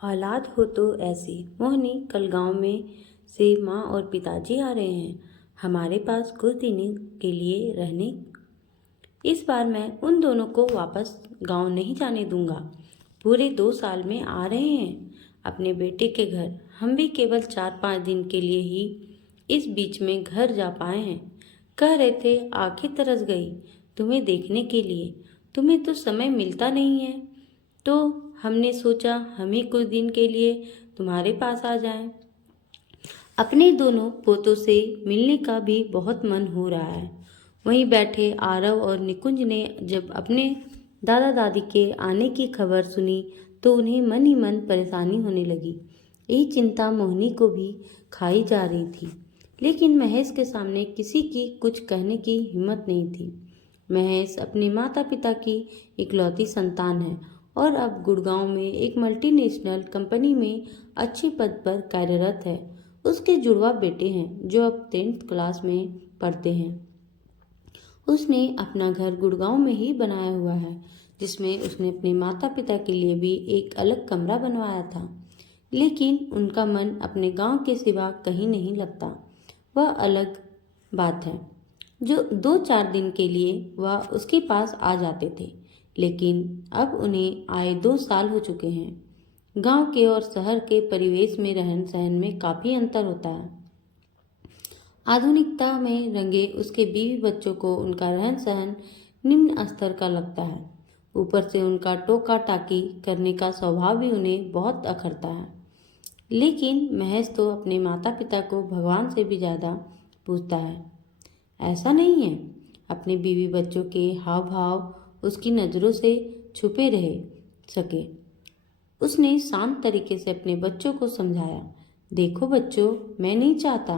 औलाद हो तो ऐसी। मोहिनी, कल गांव में से माँ और पिताजी आ रहे हैं हमारे पास कुछ दिनों के लिए रहने। इस बार मैं उन दोनों को वापस गांव नहीं जाने दूंगा। पूरे 2 साल में आ रहे हैं अपने बेटे के घर। हम भी केवल 4-5 दिन के लिए ही इस बीच में घर जा पाए हैं। कह रहे थे आंखें तरस गई तुम्हें देखने के लिए। तुम्हें तो समय मिलता नहीं है, तो हमने सोचा हम ही कुछ दिन के लिए तुम्हारे पास आ जाएं। अपने दोनों पोतों से मिलने का भी बहुत मन हो रहा है। वहीं बैठे आरव और निकुंज ने जब अपने दादा दादी के आने की खबर सुनी तो उन्हें मन ही मन परेशानी होने लगी। यही चिंता मोहिनी को भी खाई जा रही थी, लेकिन महेश के सामने किसी की कुछ कहने की हिम्मत नहीं थी। महेश अपने माता पिता की इकलौती संतान है और अब गुड़गांव में एक मल्टीनेशनल कंपनी में अच्छे पद पर कार्यरत है। उसके जुड़वा बेटे हैं जो अब 10th क्लास में पढ़ते हैं। उसने अपना घर गुड़गांव में ही बनाया हुआ है, जिसमें उसने अपने माता पिता के लिए भी एक अलग कमरा बनवाया था। लेकिन उनका मन अपने गांव के सिवा कहीं नहीं लगता। वह अलग बात है जो 2-4 दिन के लिए वह उसके पास आ जाते थे, लेकिन अब उन्हें आए 2 साल हो चुके हैं। गांव के और शहर के परिवेश में रहन सहन में काफी अंतर होता है। आधुनिकता में रंगे उसके बीवी बच्चों को उनका रहन सहन निम्न स्तर का लगता है। ऊपर से उनका टोका टाकी करने का स्वभाव भी उन्हें बहुत अखरता है। लेकिन महेश तो अपने माता पिता को भगवान से भी ज्यादा पूजता है। ऐसा नहीं है, अपने बीवी बच्चों के हाव भाव उसकी नजरों से छुपे रह सके। उसने शांत तरीके से अपने बच्चों को समझाया, देखो बच्चों, मैं नहीं चाहता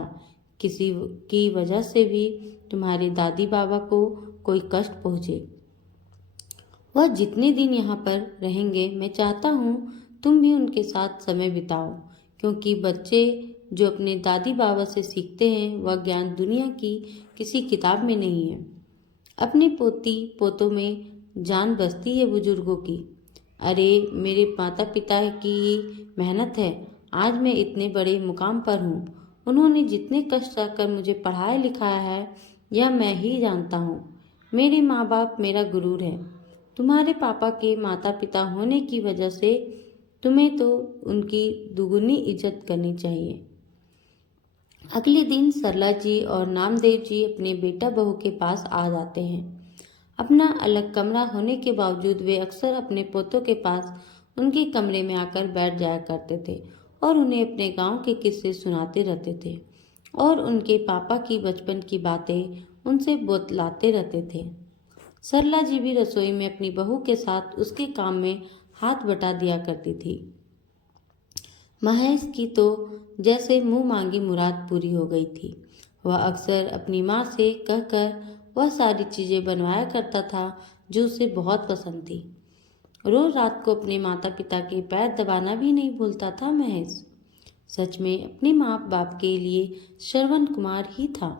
किसी की वजह से भी तुम्हारे दादी बाबा को कोई कष्ट पहुंचे। वह जितने दिन यहाँ पर रहेंगे मैं चाहता हूँ तुम भी उनके साथ समय बिताओ, क्योंकि बच्चे जो अपने दादी बाबा से सीखते हैं वह ज्ञान दुनिया की किसी किताब में नहीं है। अपने पोती पोतों में जान बसती है बुजुर्गों की। अरे मेरे माता पिता की मेहनत है आज मैं इतने बड़े मुकाम पर हूँ। उन्होंने जितने कष्ट कर मुझे पढ़ाया लिखाया है यह मैं ही जानता हूँ। मेरे माँ बाप मेरा गुरूर है। तुम्हारे पापा के माता पिता होने की वजह से तुम्हें तो उनकी दुगुनी इज्जत करनी चाहिए। अगले दिन सरला जी और नामदेव जी अपने बेटा बहू के पास आ जाते हैं। अपना अलग कमरा होने के बावजूद वे अक्सर अपने पोतों के पास उनके कमरे में आकर बैठ जाया करते थे और उन्हें अपने गांव के किस्से सुनाते रहते थे और उनके पापा की बचपन की बातें उनसे बतलाते रहते थे। सरला जी भी रसोई में अपनी बहू के साथ उसके काम में हाथ बटा दिया करती थी। महेश की तो जैसे मुंह मांगी मुराद पूरी हो गई थी। वह अक्सर अपनी माँ से कहकर वह सारी चीजें बनवाया करता था जो उसे बहुत पसंद थी। रोज रात को अपने माता पिता के पैर दबाना भी नहीं भूलता था महेश। सच में अपने माँ बाप के लिए श्रवण कुमार ही था।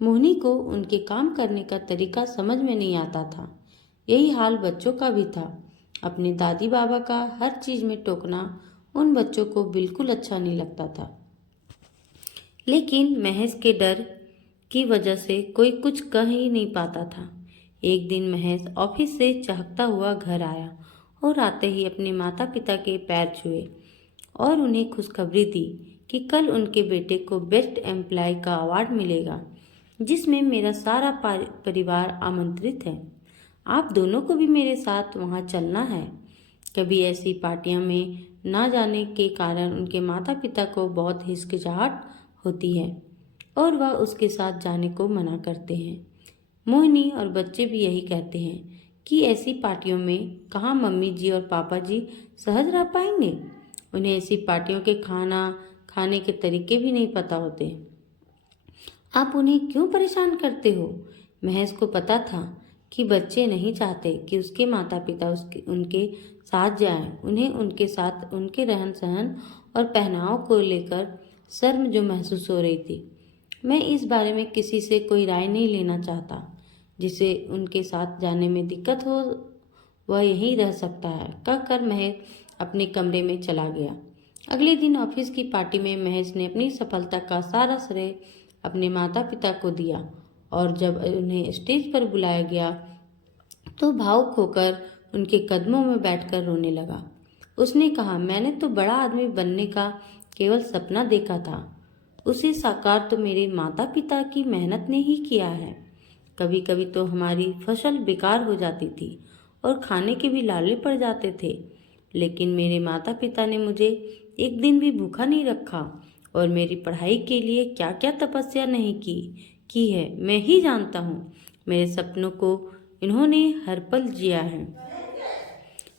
मोहिनी को उनके काम करने का तरीका समझ में नहीं आता था। यही हाल बच्चों का भी था। अपने दादी बाबा का हर चीज में टोकना उन बच्चों को बिल्कुल अच्छा नहीं लगता था। लेकिन महेश के डर की वजह से कोई कुछ कह ही नहीं पाता था। एक दिन महेश ऑफिस से चहकता हुआ घर आया और आते ही अपने माता पिता के पैर छुए और उन्हें खुशखबरी दी कि कल उनके बेटे को बेस्ट एम्प्लॉय का अवार्ड मिलेगा, जिसमें मेरा सारा परिवार आमंत्रित है। आप दोनों को भी मेरे साथ वहां चलना है। कभी ऐसी पार्टियों में ना जाने के कारण उनके माता पिता को बहुत हिचकिचाहट होती है और वह उसके साथ जाने को मना करते हैं। मोहिनी और बच्चे भी यही कहते हैं कि ऐसी पार्टियों में कहाँ मम्मी जी और पापा जी सहज रह पाएंगे। उन्हें ऐसी पार्टियों के खाना खाने के तरीके भी नहीं पता होते। आप उन्हें क्यों परेशान करते हो? महेश को पता था कि बच्चे नहीं चाहते कि उसके माता पिता उनके साथ जाएं। उन्हें उनके साथ उनके रहन सहन और पहनाव को लेकर शर्म जो महसूस हो रही थी। मैं इस बारे में किसी से कोई राय नहीं लेना चाहता। जिसे उनके साथ जाने में दिक्कत हो वह यहीं रह सकता है, कहकर महेश अपने कमरे में चला गया। अगले दिन ऑफिस की पार्टी में महेश ने अपनी सफलता का सारा श्रेय अपने माता पिता को दिया और जब उन्हें स्टेज पर बुलाया गया तो भावुक होकर उनके कदमों में बैठकर रोने लगा। उसने कहा, मैंने तो बड़ा आदमी बनने का केवल सपना देखा था, उसे साकार तो मेरे माता पिता की मेहनत ने ही किया है। कभी कभी तो हमारी फसल बेकार हो जाती थी और खाने के भी लाले पड़ जाते थे, लेकिन मेरे माता पिता ने मुझे एक दिन भी भूखा नहीं रखा और मेरी पढ़ाई के लिए क्या क्या तपस्या नहीं की है मैं ही जानता हूँ। मेरे सपनों को इन्होंने हर पल जिया है।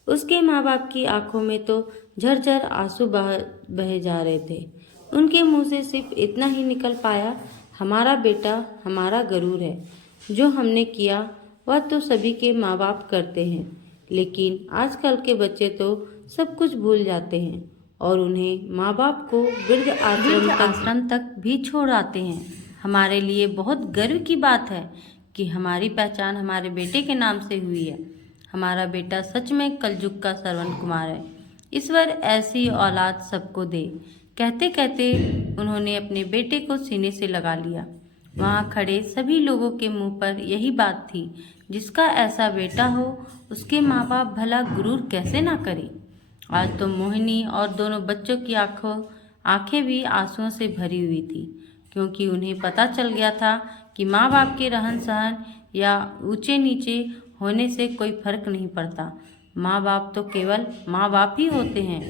उसके माँ बाप की आंखों में तो झरझर आंसू बहे जा रहे थे। उनके मुंह से सिर्फ इतना ही निकल पाया, हमारा बेटा हमारा गरूर है। जो हमने किया वह तो सभी के माँ बाप करते हैं, लेकिन आजकल के बच्चे तो सब कुछ भूल जाते हैं और उन्हें माँ बाप को वृद्ध आश्रम तक भी छोड़ आते हैं। हमारे लिए बहुत गर्व की बात है कि हमारी पहचान हमारे बेटे के नाम से हुई है। हमारा बेटा सच में कलयुग का श्रवण कुमार है। ईश्वर ऐसी औलाद सबको दे। कहते कहते उन्होंने अपने बेटे को सीने से लगा लिया। वहाँ खड़े सभी लोगों के मुंह पर यही बात थी, जिसका ऐसा बेटा हो उसके माँ बाप भला गुरूर कैसे ना करे। आज तो मोहिनी और दोनों बच्चों की आंखें भी आंसुओं से भरी हुई थी, क्योंकि उन्हें पता चल गया था कि माँ बाप के रहन सहन या ऊंचे नीचे होने से कोई फर्क नहीं पड़ता। माँ बाप तो केवल माँ बाप ही होते हैं,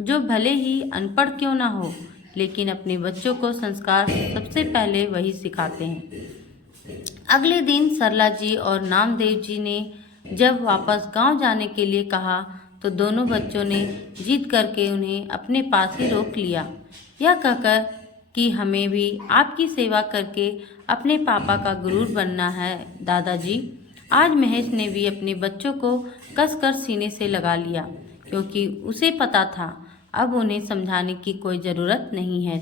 जो भले ही अनपढ़ क्यों ना हो, लेकिन अपने बच्चों को संस्कार सबसे पहले वही सिखाते हैं। अगले दिन सरला जी और नामदेव जी ने जब वापस गांव जाने के लिए कहा तो दोनों बच्चों ने जिद करके उन्हें अपने पास ही रोक लिया, यह कहकर कि हमें भी आपकी सेवा करके अपने पापा का गुरूर बनना है दादाजी। आज महेश ने भी अपने बच्चों को कसकर सीने से लगा लिया, क्योंकि उसे पता था अब उन्हें समझाने की कोई ज़रूरत नहीं है।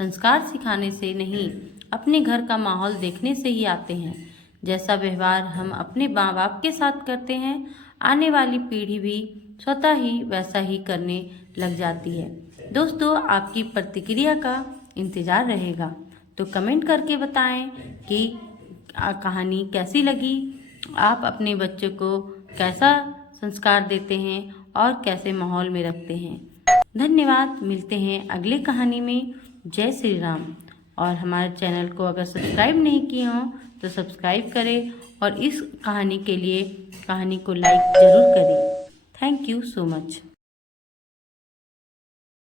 संस्कार सिखाने से नहीं, अपने घर का माहौल देखने से ही आते हैं। जैसा व्यवहार हम अपने माँ बाप के साथ करते हैं, आने वाली पीढ़ी भी स्वतः ही वैसा ही करने लग जाती है। दोस्तों, आपकी प्रतिक्रिया का इंतज़ार रहेगा, तो कमेंट करके बताएं कि कहानी कैसी लगी। आप अपने बच्चों को कैसा संस्कार देते हैं और कैसे माहौल में रखते हैं। धन्यवाद। मिलते हैं अगले कहानी में। जय श्री राम। और हमारे चैनल को अगर सब्सक्राइब नहीं किए हों तो सब्सक्राइब करें और इस कहानी के लिए कहानी को लाइक ज़रूर करें। Thank you so much.